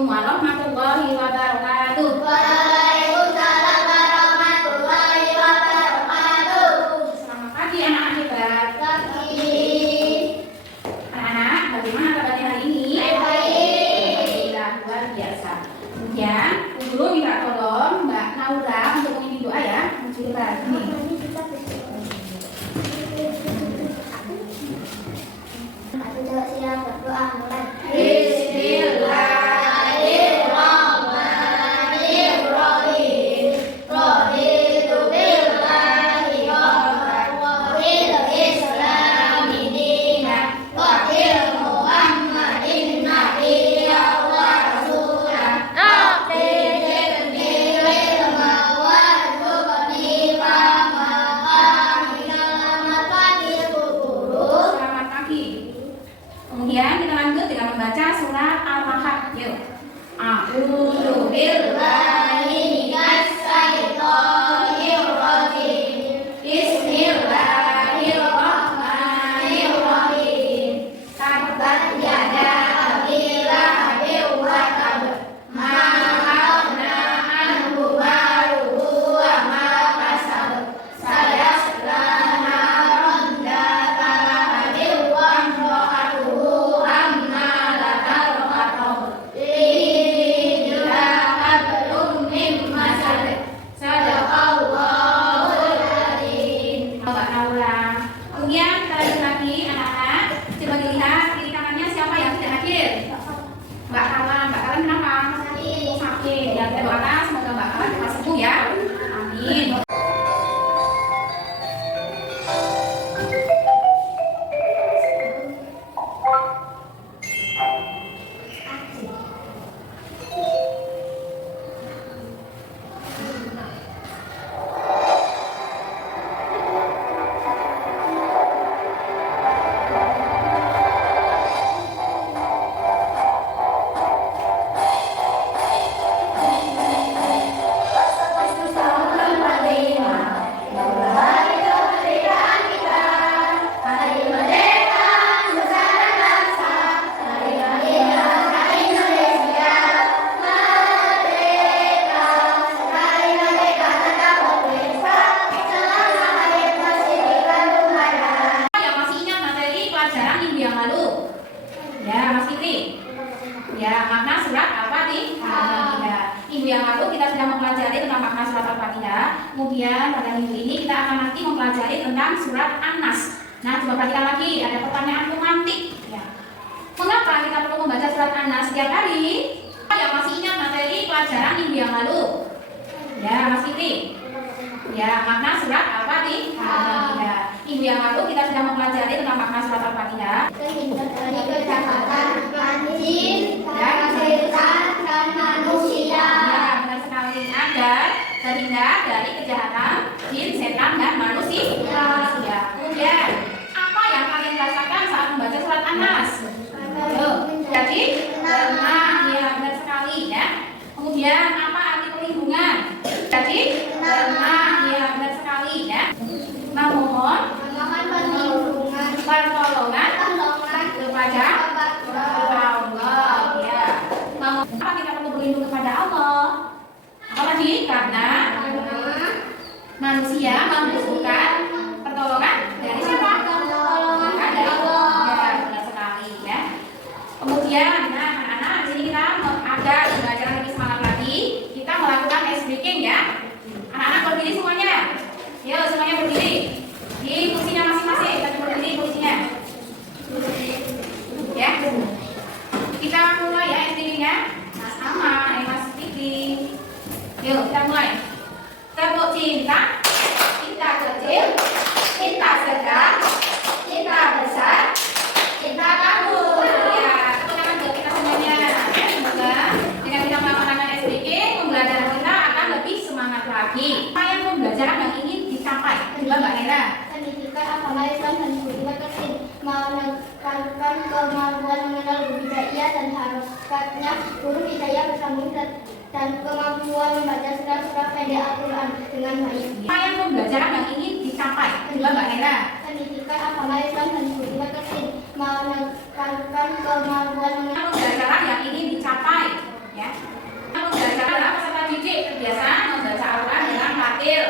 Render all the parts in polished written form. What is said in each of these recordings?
Assalamualaikum warahmatullahi wabarakatuh. Waalaikumsalam warahmatullahi wabarakatuh. Selamat pagi anak-anak hebat. Pagi. Anak-anak, bagaimana kabarnya hari ini? Baik. Alhamdulillah, luar biasa. Kemudian, guru minta tolong Mbak Naura untuk memimpin doa ya. Coba ini. Siap berdoa mulai. Bismillahirrahmanirrahim. Raditu billahi rabban wa bil islami dinan wa bil muhammadin nabiyyan wa rasulan. Aqidni ilma warzuqni fahma. Selamat pagi guru. Selamat pagi. Kemudian kita lanjut dengan membaca surat Al-Kahf. Yuk. A'udzu billahi minas syaitonir rajim. Bismillahirrahmanirrahim. Tabbat yada abi lahabin wa tab. Ma aghna anhu maluhu wa ma kasab. Sayasla naran dzata lahabin wa imra'atuhu hammalatal hatab. Mbak Naura. Kemudian kita lanjut lagi anak-anak. Coba dilihat kiri kanannya siapa yang tidak hadir? Mbak Kalan. Mbak Kalan kenapa? Sakit. Ya kita doakan semoga Mbak Kalan cepat sembuh ya. Amin. Yang masih ingat materi pelajaran minggu yang lalu? Ya, Mas Fitri. Ya, makna surat Al-Fatihah. Ya, minggu yang lalu kita sudah mempelajari tentang makna surat Al-Fatihah. Kemudian pada minggu ini kita akan nanti mempelajari tentang surat An-Nas. Nah, coba perhatikan lagi, ada pertanyaan romantik. Ya. Mengapa kita perlu membaca surat An-Nas setiap hari? Yang masih ingat materi pelajaran minggu yang lalu? Ya, Mas Fitri. Ya, makna surat Al-Fatihah. Ya, minggu yang lalu kita sudah mempelajari tentang makna surat Al-Fatihah. Terhindar dari kejahatan, jin, dan setan dan manusia. Ya, benar sekali. Agar terhindar dari kejahatan jin, setan, dan manusia. Ya. Kemudian, apa yang kalian rasakan saat membaca surat An-Nas? Jadi, tenang. Ya, benar sekali ya. Kemudian, apa arti perlindungan? Jadi, tenang. Ya, benar sekali ya. Memohon pertolongan kepada Allah. Ya. Kenapa kita perlu berlindung kepada Allah? Apalagi karena manusia membutuhkan pertolongan dari siapa? Dari Allah. Ya, benar sekali ya. Kemudian, nah anak-anak di sini kita agar belajar lebih semangat lagi, kita melakukan ice breaking ya. Anak-anak berdiri semuanya. Yuk, semuanya berdiri di kursinya masing-masing. Kita berdiri kursinya. Ya. Kita mulai ya ice breakingnya. Mas Ama, Mas Titi. Yuk, kita mulai. Tepuk cinta. Cinta kecil, cinta sedang, cinta besar, cinta kabur. Ya, tepuk tangan buat kita semuanya. Ya, semoga dengan kita melakukan ice breaking, pembelajaran kita akan lebih semangat lagi. Apa yang pembelajaran yang ingin dicapai? Kedua Mbak Nera. Pendidikan agama Islam dan budaya Kristen menekankan kemampuan mengenal budaya dan harokatnya guru hidayah bersambung dan kemampuan membaca surat-surat pendek Al-Quran dengan baik. Apa yang pembelajaran yang ingin dicapai? Kedua Mbak Nera. Pendidikan agama Islam dan budaya Kristen menekankan kemampuan mengenal Pembelajaran yang ingin dicapai. ya. Membaca adalah peserta didik terbiasa membaca Al-Quran dengan tartil.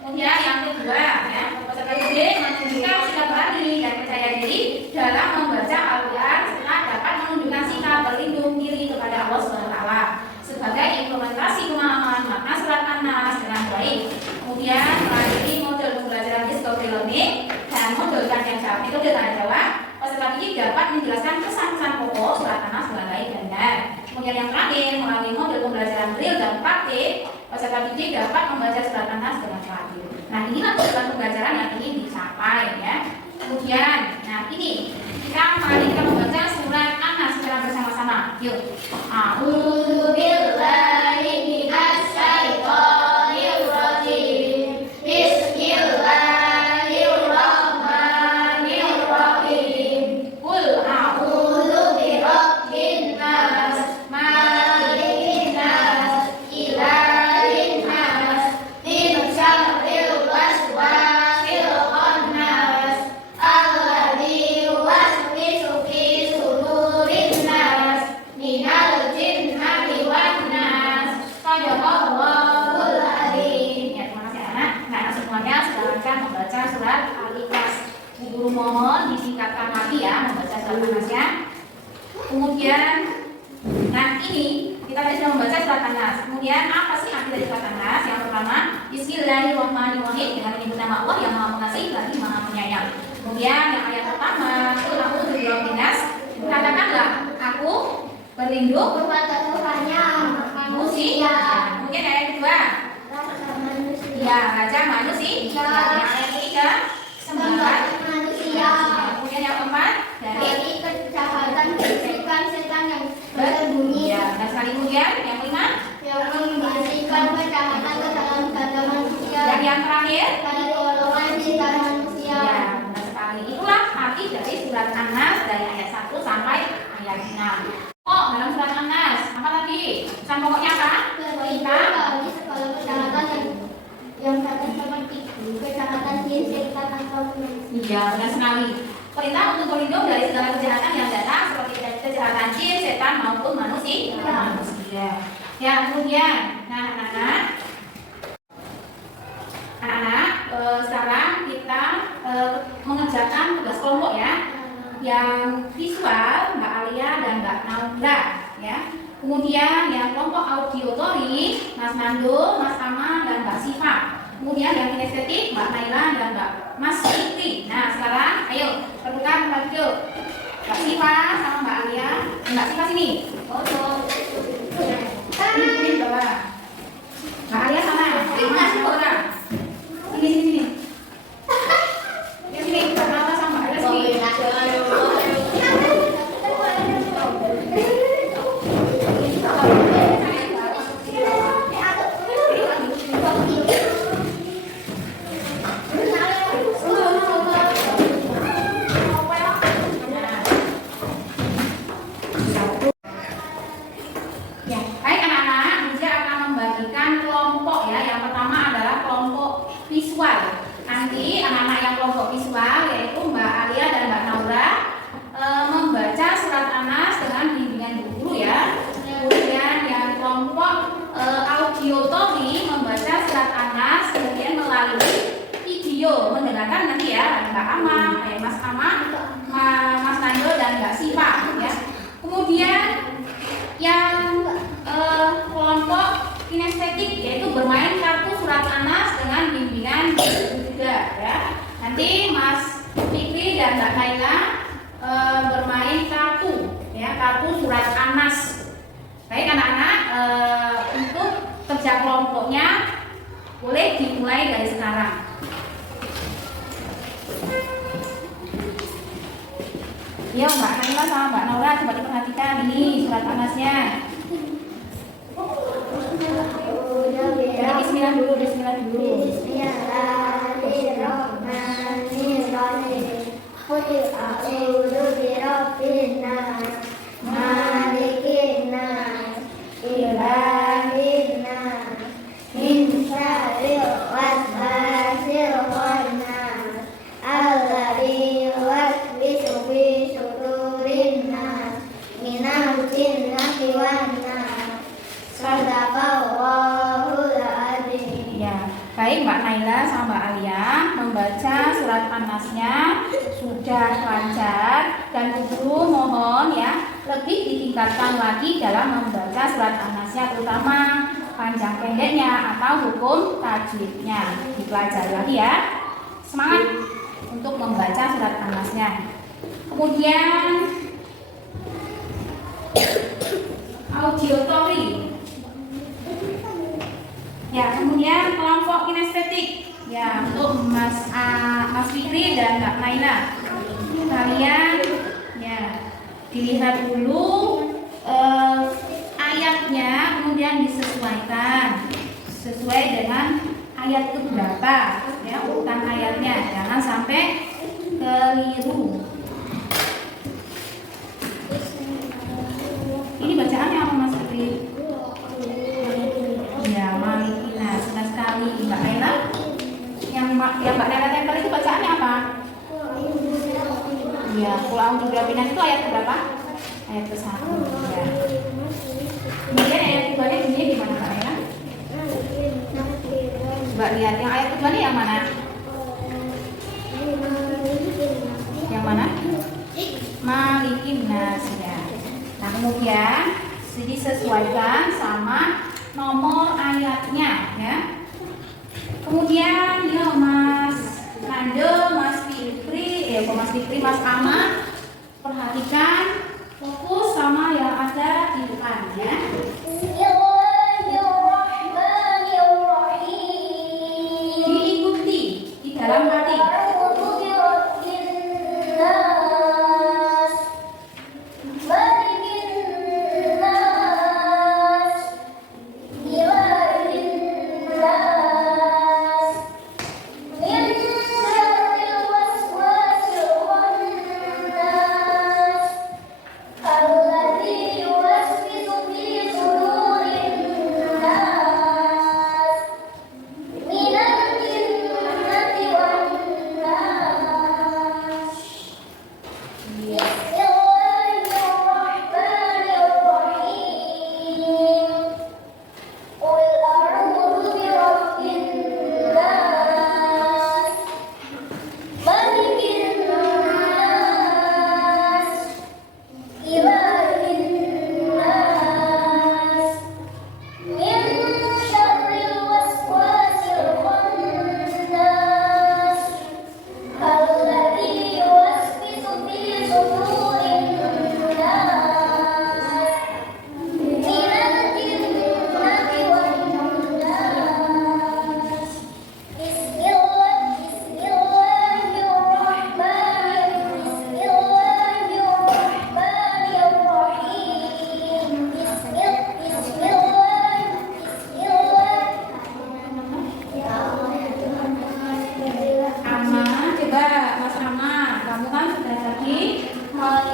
Kemudian yang kedua, ya, peserta didik menunjukkan sikap berani dan percaya diri dalam membaca Al-Quran setelah dapat menunjukkan sikap berlindung diri kepada Allah SWT sebagai implementasi pemahaman makna surat An-Nas dengan baik. Kemudian melalui model pembelajaran discovery learning dan model tanya jawab metode tanya jawab, peserta didik dapat menjelaskan pesan-pesan pokok surat An-Nas dengan baik dan benar. Kemudian yang terakhir, melalui model pembelajaran real dan praktik, peserta didik dapat membaca surat An-Nas dengan terakhir. Nah, inilah tujuan pembelajaran yang ingin dicapai, ya. Kemudian, nah ini mari kita membaca surat An-Nas secara bersama-sama. Yuk. A'udzu billahi minasy syaithanir rajim. Bismillahirrahmanirrahim. Qul a'udzu birabbin nas, malikin nas, ilahin nas, min syarril waswasil khannas, alladzi yuwaswisu fi sudurin nas, minal jinnati wan nas. Shadaqallahul adzim. Ya, terima kasih anak. Nah, semuanya sudah lancar membaca surat Al-Ikhlas. Bu Guru mohon disingkatkan lagi ya membaca surat An-Nasnya. Kemudian, nah ini kita tadi sudah membaca surat An-Nas. Kemudian apa sih arti dari surat An-Nas? Yang pertama, Bismillahirrahmanirrahim, dengan menyebut nama Allah yang Maha Pengasih lagi Maha Penyayang. Kemudian yang ayat pertama, Qul a'udzu birabbin nas, katakanlah aku berlindung kepada Tuhan yang manusia. Kemudian ayat kedua, rasa manusia. ya raja manusia. Yang ayat ketiga, sembilan Manusia. Kemudian yang keempat, dari Dari kejahatan setan yang bersembunyi ya, dan sekali kemudian yang kelima, yang membisikkan kejahatan ke dalam dada manusia dan yang terakhir, dari golongan setan manusia. ya, benar sekali. Itulah arti dari surat An-Nas dari ayat 1 sampai ayat 6. Oh, dalam surat An-Nas, apa tadi? Pesan pokoknya apa? Kita dari segala kejahatan yang datang seperti kejahatan jin, setan atau manusia. Iya, benar sekali. Perintah untuk berlindung dari segala kejahatan yang datang seperti kejahatan jin, setan maupun manusia. Ya, kemudian, nah anak-anak, sekarang kita mengerjakan tugas kelompok ya. Yang visual Mbak Alia dan Mbak Naura, ya. Kemudian yang kelompok audiotori Mas Nando, Mas Ama dan Mbak Siva. Kemudian yang kinestetik Mbak Naila dan Mas Fitri. Nah sekarang ayo pertukar tempat duduk. Mbak Siva sama Mbak Alia. Mbak Siva sini. Sini bawah. Mbak Alia sana. Mas Naura. Sini. Ya sini. Mbak Naura sama Mbak Alia sini. Mendengarkan nanti ya Mbak Ama, Mas Ama, Mas Nando dan Mbak Siva ya. Kemudian yang kelompok kinestetik yaitu bermain kartu surat An-Nas dengan bimbingan juga ya. Nanti Mas Fikri dan Mbak Naila bermain kartu surat An-Nas. Baik anak-anak, untuk kerja kelompoknya boleh dimulai dari sekarang. Ya Mbak Naila sama Mbak Naura coba diperhatikan ini surat An-Nasnya. Ya, bismillah dulu. Bismillahirrahmanirrahim. Qul a'udzu birabbin nas, malikin nas, ilahin nas, min syarril waswasil khannas, alladzi yuwaswisu fi sudurin nas, minal jinnati wan nas. surat An-Nasnya sudah lancar dan guru mohon ya lebih ditingkatkan lagi dalam membaca surat An-Nasnya, terutama panjang pendeknya atau hukum tajwidnya dipelajari lagi ya. Semangat untuk membaca surat An-Nasnya. Kemudian auditory. Ya, kemudian kelompok kinestetik. Ya, untuk Mas Fikri dan Mbak Naila. Kalian ya dilihat dulu ayatnya, kemudian disesuaikan sesuai dengan ayat keberapa ya, urutan ayatnya. Jangan sampai keliru. Ini bacaannya apa Mas Fikri? Ya, Malikina. Senang sekali Mbak Naila. Yang Mbak Naila tempel itu bacaannya apa? Ya, Qul Birabbin itu ayat berapa? Ayat ke-1 ya. Kemudian ayat kedua-nya bunyinya di mana Mbak Naila? Coba lihat yang ayat kedua ini yang mana? Yang mana? Malikin Nas ya. Nah, kemudian disesuaikan sama nomor ayatnya ya. Kemudian ya Mas Nando, Mas Fikri, Mas Ahmad, perhatikan fokus sama yang ada di depan ya. Diikuti di dalam hati.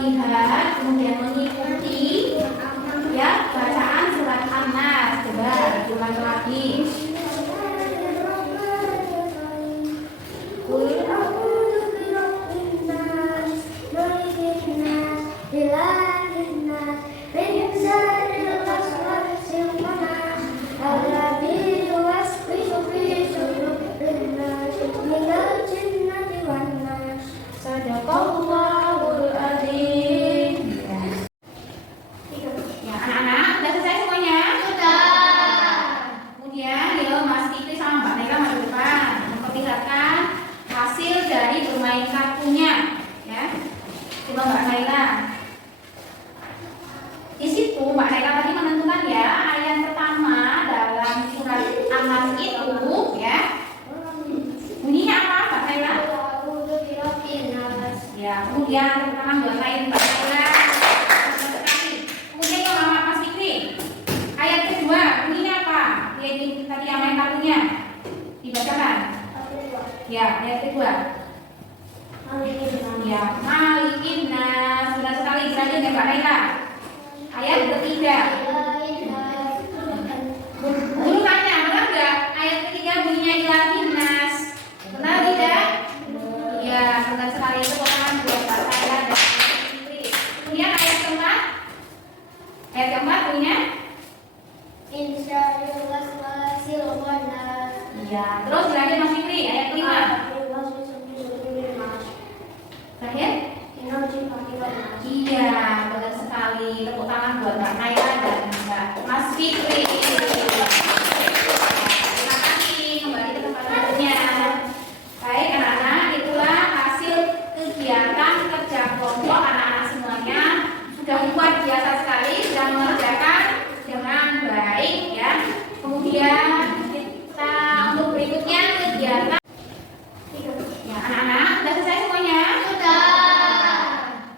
Melihat kemudian mengikuti ya bacaan surat An-Nas. Coba diulang lagi. Sadaqallahul adzim. Ya, anak-anak sudah selesai semuanya? Sudah. Kemudian ya Mas Fikri sama Mbak Naila maju depan memperlihatkan hasil dari bermain kartunya ya. Coba Mbak Naila. Di situ Mbak Naila tadi menentukan ya ayat pertama dalam surat An-Nas itu ya. Bunyinya apa Mbak Naila? Ya, kemudian tangan buat lain Mbak Naila. Kemudian yang Mama Mas Fikri. Ayat kedua, bunyinya apa? Ini tadi yang main kartunya. Dibacakan. Ya, ayat kedua. Ya, Malikin Nas. Sudah sekali jelasin ya Mbak Naila. Ayat ketiga. Guru tanya, benar nggak? Ayat ketiga bunyinya Ilahin Nas. Benar tidak? Ya, benar sekali itu potongan buat Mbak Naila dan Mbak Fikri. Kemudian ayat keempat. Ayat keempat bunyinya Ya, terus dilanjut Mas Fikri, ayat kelima. sekali. Tepuk tangan buat Mbak Naila dan Mbak Mas Fikri. Terima kasih. Kembali ke tempat duduknya. Baik anak-anak, itulah hasil kegiatan kerja kelompok anak-anak semuanya. Sudah luar biasa sekali, sudah mengerjakan dengan baik ya. Kemudian kita untuk berikutnya kegiatan ya anak-anak sudah selesai semuanya.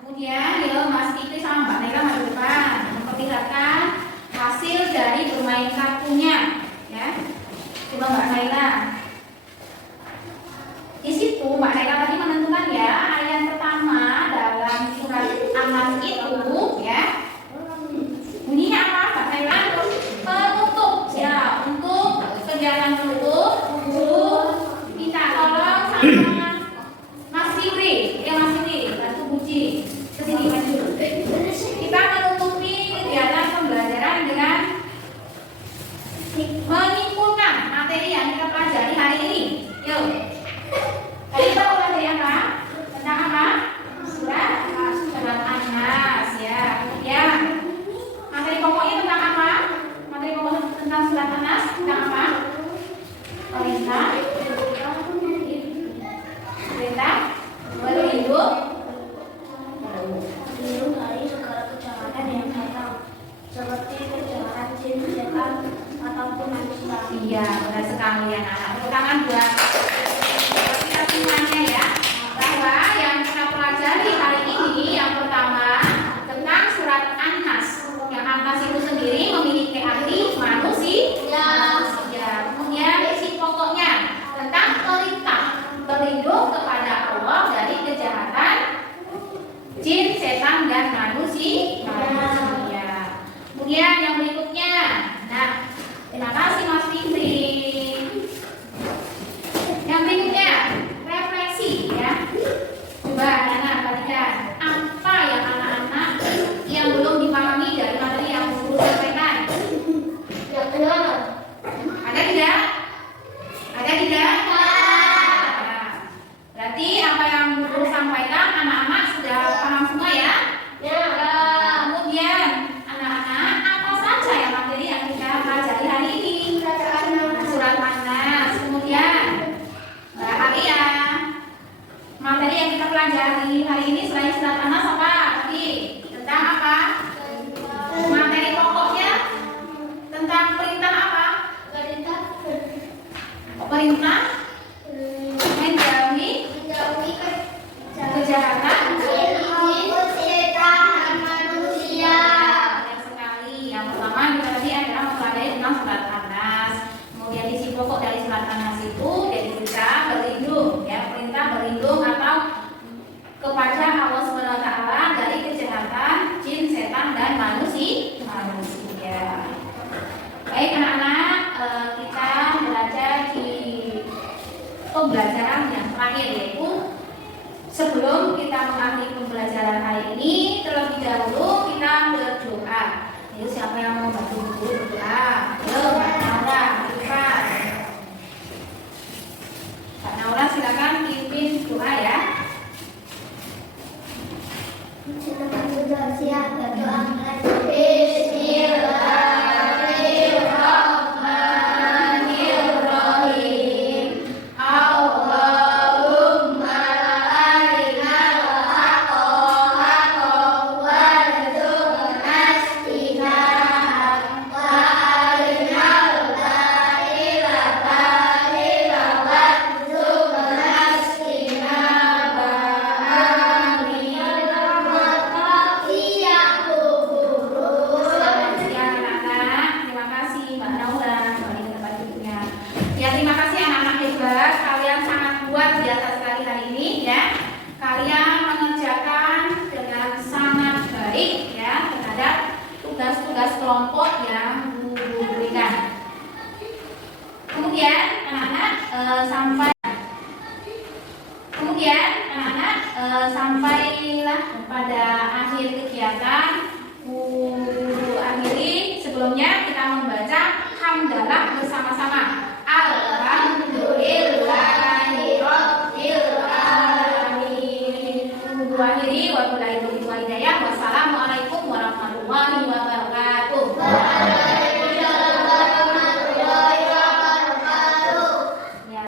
Kemudian ya Mas Fikri sama Mbak Naila maju depan memperlihatkan hasil dari bermain kartunya ya. Coba Mbak Naila. Di situ Mbak Naila tadi menentukan ya ayat pertama dalam surat An-Nas itu ya. Bunyinya apa Mbak Naila? Penutup ya. Untuk kegiatan penutup minta tolong sama Mas Fikri. Ya Mas Fikri, bantu Buci. Kesini maju. Kita menutupi kegiatan pembelajaran dengan menyimpulkan materi yang kita pelajari hari ini. Yuk. Tadi kita pelajari apa? Tentang apa? Surat An-Nas ya. Kemudian materi pokoknya tentang apa? Materi pokok tentang surat An-Nas tentang apa? Perintah berlindung dari segala kejahatan yang datang, seperti kejahatan jin, setan, ataupun manusia. Iya, benar sekali ya anak. Tepuk tangan buat kita semuanya ya. Bahwa yang kita pelajari hari ini yang pertama tentang surat An-Nas. Yang An-Nas itu sendiri memiliki arti manusia. Kemudian isi pokoknya tentang perintah berlindung kepada Allah dari kejahatan jin, setan, dan manusia. Kemudian yang berikutnya, nah, terima kasih Mas Fikri. Yang berikutnya, refleksi ya. Coba anak-anak perhatikan apa yang anak-anak yang belum dipahami dari materi yang guru sampaikan. Ya benar. Ada tidak? Ada tidak? Nah, berarti apa yang guru sampaikan anak-anak sudah paham semua ya? Ya. Kemudian anak-anak apa saja yang materi yang kita pelajari hari ini? Surat An-Nas. Kemudian Mbak Alia, materi yang kita pelajari hari ini selain surat An-Nas apa? Tadi tentang apa? Materi pokoknya tentang perintah apa? Perintah menjauhi kejahatan. Yang pertama kita tadi adalah mempelajari tentang surat An-Nas. Kemudian isi pokok dari surat An-Nas itu jadi kita berlindung ya, perintah berlindung atau kepada Allah SWT dari kejahatan jin, setan, dan manusia. Baik anak-anak, kita belajar di pembelajaran yang terakhir, yaitu sebelum kita mengakhiri pembelajaran hari ini, terlebih dahulu kita berdoa. Jadi siapa yang mau bantu guru berdoa? Ayo Mbak Naura, cepat. Mbak Naura silakan pimpin doa ya. Siap berdoa. tugas kelompok yang guru berikan. Kemudian anak-anak sampailah pada akhir kegiatan guru akhiri. Sebelumnya kita membaca hamdalah bersama-sama.